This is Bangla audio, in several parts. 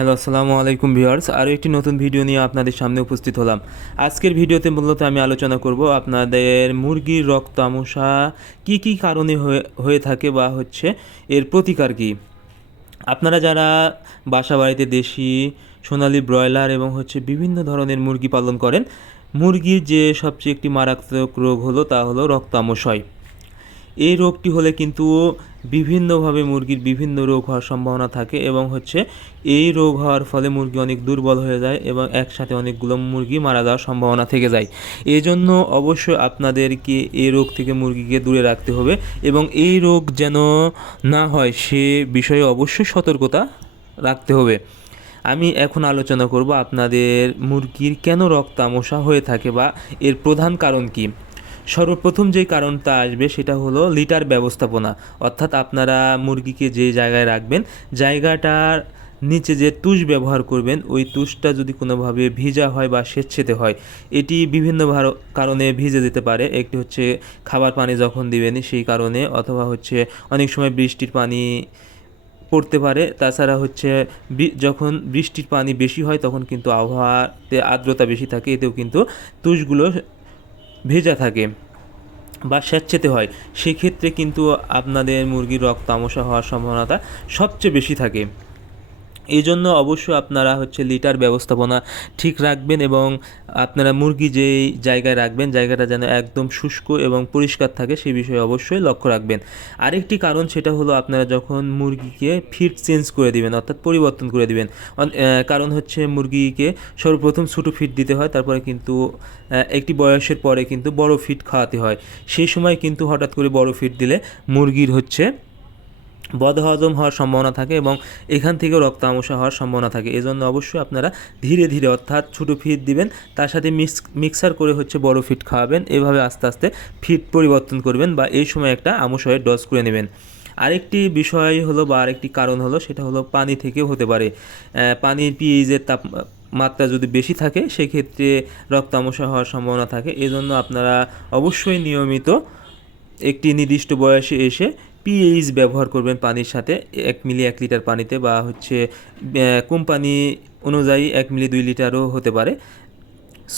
হ্যালো আসসালামু আলাইকুম ভিউয়ার্স আরও একটি নতুন ভিডিও নিয়ে আপনাদের সামনে উপস্থিত হলাম। আজকের ভিডিওতে মূলত আমি আলোচনা করব আপনাদের মুরগির রক্তামশা কী কী কারণে হয়ে হয়ে থাকে বা হচ্ছে এর প্রতিকার কী। আপনারা যারা বাসা বাড়িতে দেশি, সোনালী ব্রয়লার এবং হচ্ছে বিভিন্ন ধরনের মুরগি পালন করেন, মুরগির যে সবচেয়ে একটি মারাত্মক রোগ হলো তা হলো রক্তামশয় এই রোগটি হলে কিন্তু বিভিন্নভাবে মুরগির বিভিন্ন রোগ হওয়ার সম্ভাবনা থাকে এবং হচ্ছে এই রোগ হওয়ার ফলে মুরগি অনেক দুর্বল হয়ে যায় এবং একসাথে অনেকগুলো মুরগি মারা যাওয়ার সম্ভাবনা থেকে যায়। এই জন্য অবশ্যই আপনাদেরকে এই রোগ থেকে মুরগিকে দূরে রাখতে হবে এবং এই রোগ যেন না হয় সে বিষয়ে অবশ্যই সতর্কতা রাখতে হবে। আমি এখন আলোচনা করব আপনাদের মুরগির কেন রক্তামশা হয়ে থাকে বা এর প্রধান কারণ কী? সর্বপ্রথম যে কারণটা আসবে সেটা হলো লিটার ব্যবস্থাপনা। অর্থাৎ আপনারা মুরগিকে যে জায়গায় রাখবেন, জায়গাটার নিচে যে তুষ ব্যবহার করবেন, ওই তুষটা যদি কোনোভাবে ভিজা হয় বা স্বেচ্ছেতে হয়, এটি বিভিন্ন কারণে ভিজে যেতে পারে। একটি হচ্ছে খাবার পানি যখন দিবেন সেই কারণে, অথবা হচ্ছে অনেক সময় বৃষ্টির পানি পড়তে পারে। তাছাড়া হচ্ছে যখন বৃষ্টির পানি বেশি হয় তখন কিন্তু আবহাওয়াতে আর্দ্রতা বেশি থাকে, এতেও কিন্তু তুষগুলো ভেজা থাকে বা স্যাঁতসেতে হয়, সেক্ষেত্রে কিন্তু আপনাদের মুরগির রক্ত আমসা হওয়ার সম্ভাবনাটা সবচেয়ে বেশি থাকে। এই জন্য অবশ্যই আপনারা হচ্ছে লিটার ব্যবস্থাপনা ঠিক রাখবেন এবং আপনারা মুরগি যেই জায়গায় রাখবেন, জায়গাটা যেন একদম শুষ্ক এবং পরিষ্কার থাকে সেই বিষয়ে অবশ্যই লক্ষ্য রাখবেন। আরেকটি কারণ সেটা হলো আপনারা যখন মুরগিকে ফিড চেঞ্জ করে দিবেন, অর্থাৎ পরিবর্তন করে দিবেন কারণ হচ্ছে মুরগিকে সর্বপ্রথম ছোটো ফিড দিতে হয়, তারপরে কিন্তু একটি বয়সের পরে কিন্তু বড় ফিড খাওয়াতে হয়। সেই সময় কিন্তু হঠাৎ করে বড় ফিড দিলে মুরগির হচ্ছে বদহজম হওয়ার সম্ভাবনা থাকে এবং এখান থেকেও রক্ত আমসা হওয়ার সম্ভাবনা থাকে। এজন্য অবশ্যই আপনারা ধীরে ধীরে অর্থাৎ ছোটো ফিড দিবেন, তার সাথে মিক্স, মিক্সার করে হচ্ছে বড় ফিড খাওয়াবেন, এভাবে আস্তে আস্তে ফিড পরিবর্তন করবেন বা এই সময় একটা আমসয়ের ডজ করে নেবেন। আরেকটি বিষয় হলো বা আরেকটি কারণ হলো, সেটা হলো পানি থেকেও হতে পারে। পানির পিএইচের তাপ মাত্রা যদি বেশি থাকে, সেক্ষেত্রে রক্তামশা হওয়ার সম্ভাবনা থাকে। এজন্য আপনারা অবশ্যই নিয়মিত একটি নির্দিষ্ট বয়সে এসে পিএইচ ব্যবহার করবেন পানির সাথে, এক মিলি, এক লিটার পানিতে বা হচ্ছে কোম্পানি অনুযায়ী এক মিলি, দুই লিটারও হতে পারে।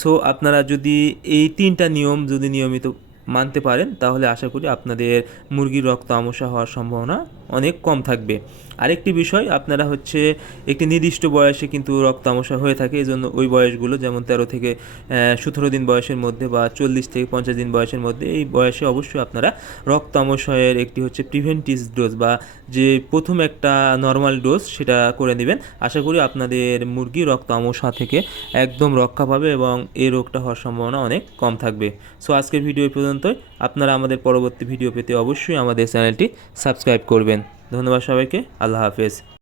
সো আপনারা যদি এই তিনটা নিয়ম যদি নিয়মিত মানতে পারেন, তাহলে আশা করি আপনাদের মুরগির রক্ত আমসা হওয়ার সম্ভাবনা অনেক কম থাকবে। আরেকটি বিষয়, আপনারা হচ্ছে একটি নির্দিষ্ট বয়সে কিন্তু রক্ত আমসা হয়ে থাকে এই জন্য ওই বয়সগুলো যেমন তেরো থেকে সতেরো দিন বয়সের মধ্যে বা চল্লিশ থেকে পঞ্চাশ দিন বয়সের মধ্যে, এই বয়সে অবশ্যই আপনারা রক্ত আমসয়ের একটি হচ্ছে প্রিভেন্টিভ ডোজ বা যে প্রথম একটা নর্মাল ডোজ সেটা করে নেবেন। আশা করি আপনাদের মুরগি রক্ত আমসা থেকে একদম রক্ষা পাবে এবং এই রোগটা হওয়ার সম্ভাবনা অনেক কম থাকবে। সো আজকের ভিডিও এই পর্যন্তই। আপনারা আমাদের পরবর্তী ভিডিও পেতে অবশ্যই আমাদের চ্যানেলটি সাবস্ক্রাইব করবেন। ধন্যবাদ সবাইকে। আল্লাহ হাফেজ।